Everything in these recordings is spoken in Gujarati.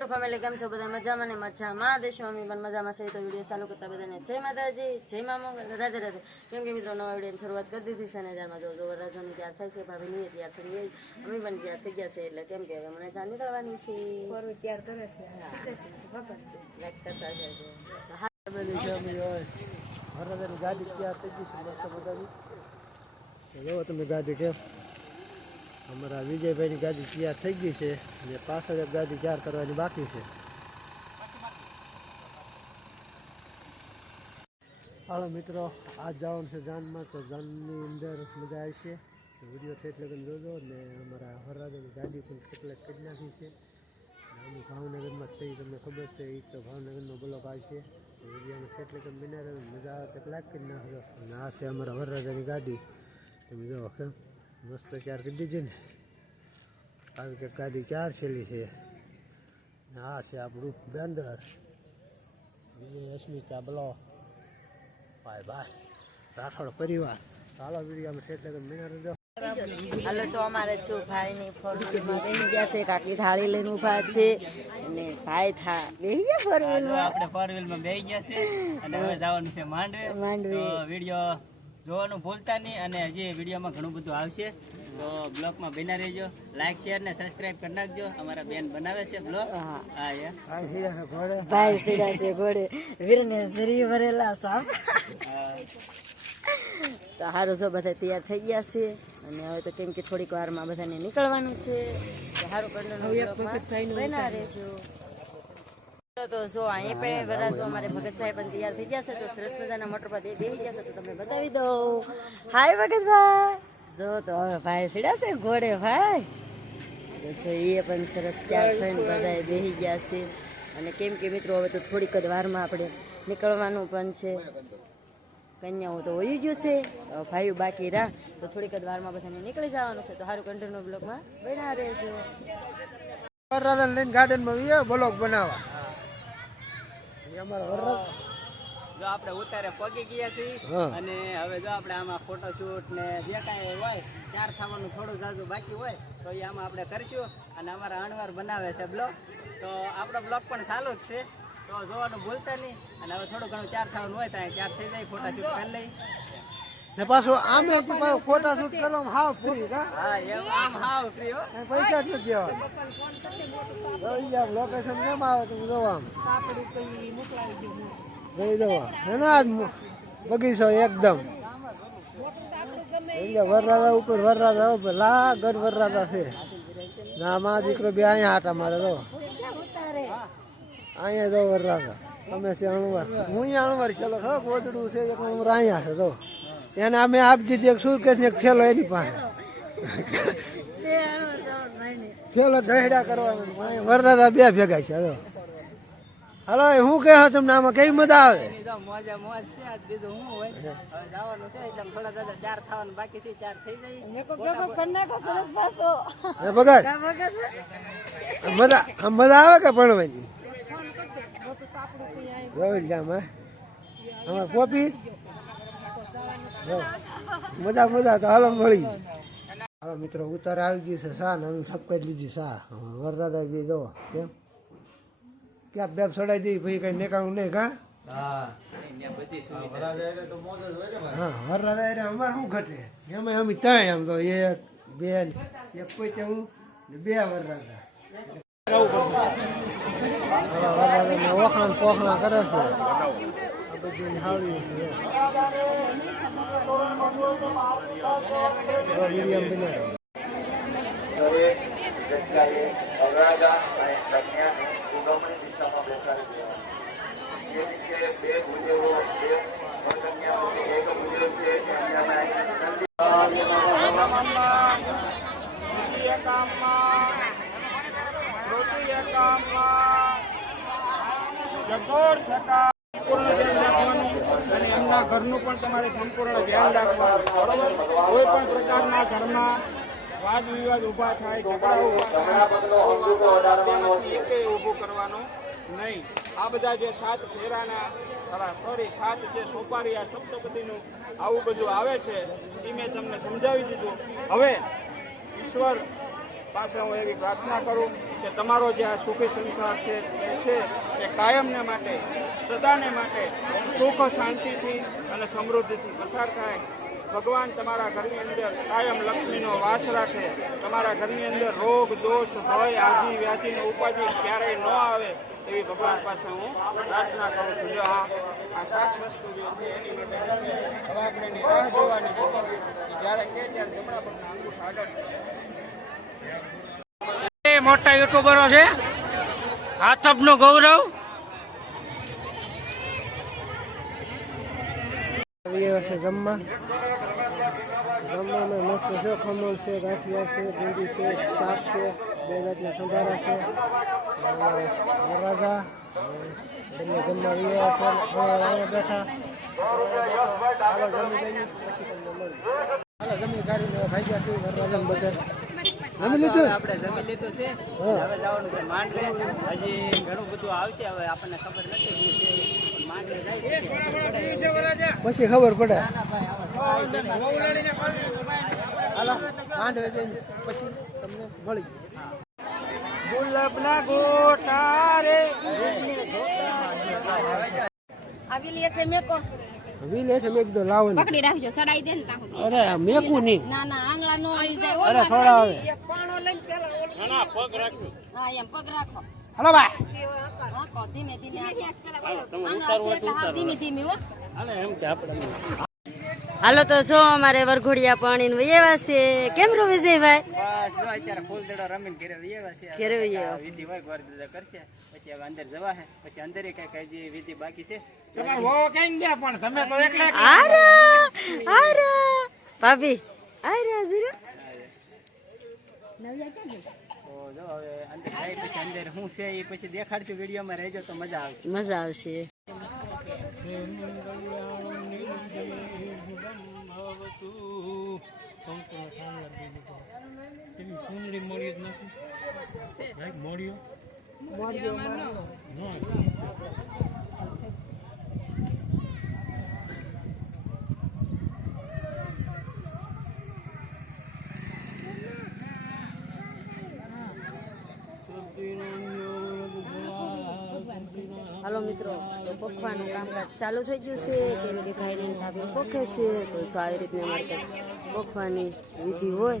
ટુ ફેમિલી કેમ છો? બધા મજામાં ને મજામાં? દેશો અમે પણ મજામાં છે. તો વીડિયો ચાલુ કરતા બધાને જય માતાજી જય મા મંગલ રાધે રાધે. કેમ કે મિત્રો નવા વિડીયોની શરૂઆત કરી દીધી છે ને જ્યારમાં જો જો વરરાજાની તૈયાર થાય છે ભાભી નહીં તૈયાર થઈ ગઈ. અમે પણ તૈયાર થઈ ગયા છે એટલે કેમ કે હવે મને ચા નીકળવાની છે. તૈયાર કરે છે. ગાડી તૈયાર થઈ ગઈ છે તમે ગાડી કેમ અમારા વિજયભાઈની ગાડી તૈયાર થઈ ગઈ છે અને પાછળ એક ગાડી તૈયાર કરવાની બાકી છે. હાલો મિત્રો, આજ જવાનું છે જાનમાં. તો જાનની અંદર મજા આવશે વીડિયો એટલે લગન જોજો ને અમારા હરરાજાની ગાડી પણ કેટલાક કરી નાખી છે. અમે ભાવનગરમાં થઈ તમને ખબર છે એ તો ભાવનગરનો બ્લોક આવશે વિડીયોમાં ઠેઠ લગન બન્યા રહે મજા આવે કેટલાક કરી નાખજો. અને આ છે અમારા વરરાજાની ગાડી. તમે જો કેમ મસ્ત ક્યાર કરી દીધી ને. કારણ કે ગાડી ક્યાર છેલી છે. ને આ છે આપણું બેન્ડર. વિજય અસ્મિતા બ્લોક ભાઈ ભાઈ રાઠોડ પરિવાર. ચાલો વિડીયોમાં એટલે લગન મહિના રજો હાલો તો અમારે જો ભાઈ ની ફોર વ્હીલમાં બેસી ગયા છે કાકી થાળી લઈને ઊભા છે. અને ભાઈ થા બેસી ગયા ફોર આપણે ફોર વ્હીલ બેસી ગયા છે. અને હવે જવાનું છે માંડવે. માંડવી. તો વીડિયો જોવાનું ભૂલતા નહીં અને હજી વિડીયોમાં ઘણું બધું આવશે. તો બ્લોગમાં બના રહેજો. લાઈક શેર ને સબસ્ક્રાઇબ કરી નાખજો. અમારા બેન બનાવે છે બ્લોગ. હા. હા યા આ છે ઘોડે. ભાઈ સીધા છે ઘોડે. વીરને શરીર ભરેલા સાપ તો હારું જો બધા તૈયાર થઈ ગયા છે. અને હવે તો કેમ કે થોડીક વારમાં બધાને નીકળવાનું છે. સારું કંડોનો બના રહેજો. તો જો અહીં પણ વરાજો અમારે ભગતભાઈ પણ તૈયાર થઈ ગયા છે તો સરસ મજાના મોટર પર બેસી ગયા છે તો તમને બતાવી દઉં. હાય ભગતભાઈ. જો તો હવે ભાઈ સીડા છે ઘોડે ભાઈ. જો એ પણ સરસ તૈયાર થઈને બધાએ બેસી ગયા છે. અને કેમ કે મિત્રો હવે તો થોડીક જ વારમાં આપણે નીકળવાનું પણ છે. કન્યાઓ તો હોઈ ગયું છે. ભાઈઓ બાકી રાહ તો થોડીક જ વારમાં બધાને નીકળી જવાનું છે. તો સારું કંટ્રોલ બ્લોકમાં બના રહેજો. લઈને ગાર્ડનમાં બ્લોક બનાવવા. એ અમારા વરરાજ. જો આપણે ઉતારે પગી ગયા છીએ અને હવે જો આપણે આમાં ફોટોશૂટ ને જે કાંઈ હોય ચાર થવાનું થોડું જાજુ બાકી હોય તો એ આમાં આપણે કરશું અને અમારા અણવાર બનાવે છે બ્લોગ તો આપણો બ્લોગ પણ ચાલુ જ છે. તો જોવાનું ભૂલતા નહીં. અને હવે થોડું ઘણું ચાર થવાનું હોય તો ચાર થઈ જાય ફોટોશૂટ કરી લઈ ને પાછું આમે તો પાછું ફોટા શૂટ કરવા હાવ ફ્રી કા? હા એમ આમ હાવ ફ્રી હો. પૈસા જ દેવા. જોઈ લોકેશન કેમ આવે તું જોવા આમ. જોઈ દવા એના જ મુ- બગીચો એકદમ. વરરાજા ઉપર વરરાજા ઉપર લાગડ વરરાજા છે. ના માં દીકરો બે અહીંયા આટા મારે તો અહીંયા જો વરરાજા. અમે છે અણુવાર. હું અહીંયા અણવાર ચલો ખબર? ગોદડું છે એક અહીંયા છે તો એને અમે આપી દીધી એક સુરકેસ ને ખેલો એની પાસે. ખેલો ઢહેડા કરવાનો વરરાજા બે ભેગા છે હલો. હાલો હું કહે તમને આમાં કઈ મજા આવે? મોજે મોજ આવે કે ભણવાની? પોપી જો. મજા મજા, તો હાલો, મળી. હાલો, મિત્રો, ઉતાર આવી ગયું છે સા ને અમે સપકાઈ લીધી સા. વરરાજા બી જો કેમ? ક્યાં બેબ ચડાઈ દઈ ભાઈ કઈ નેકાણું નહીં, કા? હા વરરાધા એટલે અમારે શું ઘટે? એમાં અમે ત્યાં આમ તો એક, બે એક કોઈ તે હું બે વરરાજા. વરરાજાને ઓખાણ પોખણા કરે છે. બધું હાવડ્યું છે જો વિલિયમ બિનેટ. દરેક જગ્યાએ અવરાજા અને કન્યાને દિશામાં બેસાડી દેવા જે રીતે એક એમના ઘરનું પણ તમારે સંપૂર્ણ ધ્યાન રાખવાનું બરોબર? કોઈ પણ પ્રકારના ઘરમાં વાદ વિવાદ ઊભા થાય ઝઘડા તેમાંથી ઊભું કરવાનું નહીં. આ બધા જે સાત ફેરાના સોરી સાત જે સોપારી આ સપ્તપતિનું આવું બધું આવે છે એ મેં તમને સમજાવી દીધું. હવે ઈશ્વર પાસે હું એવી પ્રાર્થના કરું કે તમારો જે આ સુખી સંસાર છે, એ છે, એ કાયમને માટે, સદાને માટે સુખ શાંતિથી અને સમૃદ્ધિથી પસાર થાય. ભગવાન તમારા ઘરની અંદર કાયમ લક્ષ્મીનો વાસ રાખે. તમારા ઘરની અંદર રોગ, દોષ, ભય આધિ વ્યાધિનો ઉપાધિ ક્યારેય ન આવે એવી ભગવાન પાસે હું પ્રાર્થના કરું છું. જો હા આ સાત વસ્તુ એની માટે રાહ જોવાની જ્યારે કે ત્યારે જમણા પણ આગળ મોટા યુટ્યુબરો છે. આતપનું ગૌરવ. છે જમવા. જમવામાં મસ્ત છે, ખમણ છે, ગાંઠિયા છે, ભૂંડી છે, શાક છે, બે જાતના સંભારા છે. દરવાજા. બંને જમવા છે. અહીંયા બેઠા. જમી લીધું? આપણે જમી લીધું છે. હવે જવાનું છે માંડવે. હજી ઘણું બધું આવશે હવે આપણને ખબર નથી શું માંડવે જાય પછી ખબર પડે. હાલો માંડવે જઈને પછી તમને મળી ગુલાબના ગોટા રે. આવેલી એટલે મેકો વીલ હેઠે મેં કીધું લાવો પકડી રાખજો સડાઈ દે ને તા અરે મેકું નહીં. ના ના આંગળા નો આવી જાય અરે થોડા આવે પાણો લઈને પેલા ઓલું- હા એમ પગ રાખો. હાલો ભાઈ. ધીમે ધીમે આંગળા છે એટલે હાવ ધીમે ધીમે હો. હાલો તો જો અમારે વરઘોડિયા પાણી વયેવા છે. કેમ રો વિજયભાઈ બસ જો અત્યારે ફૂલ દડો રમીને ઘરે વહી છે. ઘરે વહી વિધિ હોય ગોર દાદા કરશે. પછી હવે અંદર જવા છે. પછી અંદર કઈ કઈ જે વિધિ બાકી છે. તમારે વહુ કઈ ગયા પણ? તમે તો એકલા આરા આરા. ભાભી આરા જરા. તો જો હવે અંદર જાય પછી અંદર શું છે એ પછી દેખાડશું. વિડીયોમાં રહેજો તો મજા આવશે. મજા આવશે. હાલો મિત્રો તો પોખવાનું કામકાજ ચાલુ થઈ ગયું છે. કેમ કે ભાઈ ભાભી પોખે છે તો જો આવી રીતની અમારે કંઈક પોખવાની વિધિ હોય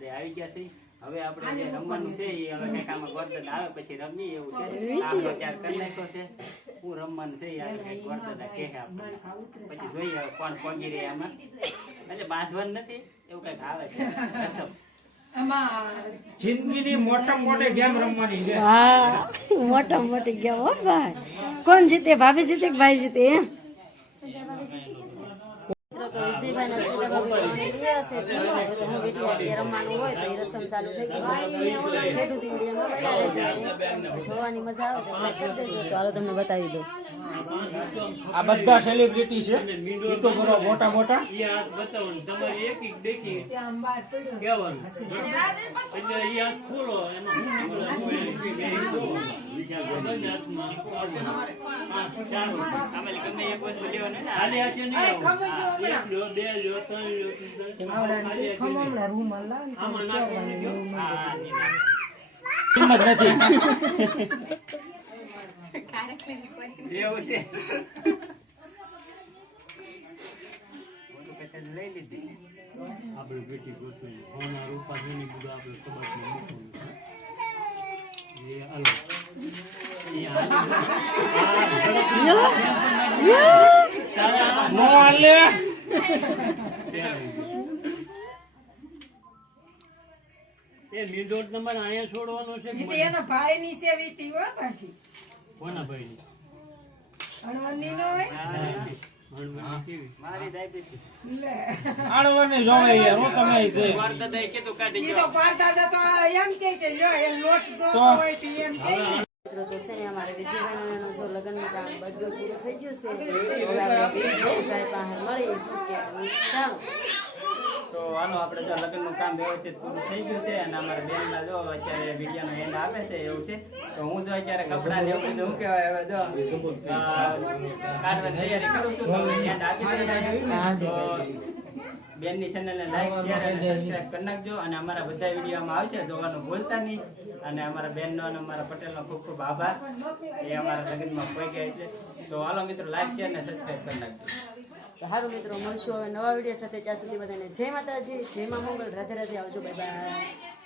તે આવી ગયા છે. હવે આપણે જે રમવાનું છે. એ હવે કઈ આમાં વર્તન આવે પછી રમીએ એવું છે. આપણો ત્યાર કરી નાખ્યો છે. હું રમવાનું છે યાર કઈ વર્તન કે કહે પછી જોઈએ કોણ પગી રહ્યા આમાં. એટલે બાંધવાનું નથી એવું કંઈક આવે છે. રસમ. જિંદગીની મોટા મોટી ગેમ રમવાની છે. હા મોટા મોટી ગયા હો ભાઈ. કોણ જીતે? ભાભી જીતે કે ભાઈ જીતે એમ? તો વિજયભાઈના સ્કૂલે ભાભી ગયા છે તો હવે તો હું બેટી હાટે રમવાનું હોય તો એ રસમ ચાલુ થઈ ગઈ છે. ખેડૂત ઇન્ડિયામાં બનાવે છે. જોવાની મજા આવે તો તો હાલો તમને બતાવી દઉં. આ બધા સેલિબ્રિટી છે. મોટા મોટા. આમાં ગમે એક વસ્તુ લેવાની ને હા, નહીં. કિંમત એ છે ઓલું પેટર્ન લઈ લીધી આપણે બેટી ગોઠવી સોના રૂપા જેની બધું આપડે નો હાલે એ મીંડોળ નંબર અહીંયા છોડવાનો છે એના ભાઈની છે વીટી હો કોના ભાઈ હળવદની નો હોય મારી ડાયાબિટીસ લે. આડવાની જોવે યાર હું તમે તે વાર દાદાએ કીધું કાઢી ઈ તો પાડતા તો એમ કે કે લ્યો એ લોટ દો હોય તો એમ કે. મિત્રો તો છે ને અમારે વિજયભાઈનું જો લગ્નનું કામ બધું પૂરું થઈ ગયું છે. હવે આપણે પાસે મળી ચાલો. તો હાલો આપણે જો લગ્નનું કામ વ્યવસ્થિત પૂરું થઈ ગયું છે અને અમારા બેનના જો અત્યારે વિડીયોનો એન્ડ આપે છે એવું છે. તો હું જો અત્યારે કપડાં ને એવું બધું કહેવાય હવે જો તૈયારી કરું છું તો એન્ડ આપી તો બેનની ચેનલને લાઈક શેર અને સબસ્ક્રાઇબ કરી નાખજો અને અમારા બધા વિડીયોમાં આવશે જોવાનું ભૂલતા નહીં. અને અમારા બેનનો અને અમારા પટેલનો ખૂબ ખૂબ આભાર. એ અમારા લગ્નમાં કોઈ કહે છે તો હાલો મિત્રો લાઈક શેર અને સબસ્ક્રાઇબ કરી નાખજો. તો સારું મિત્રો, મળશું હવે નવા વીડિયો સાથે. ત્યાં સુધી બધાને જય માતાજી, જય મા મંગળ રાધે રાધે આવજો, બાય બાય.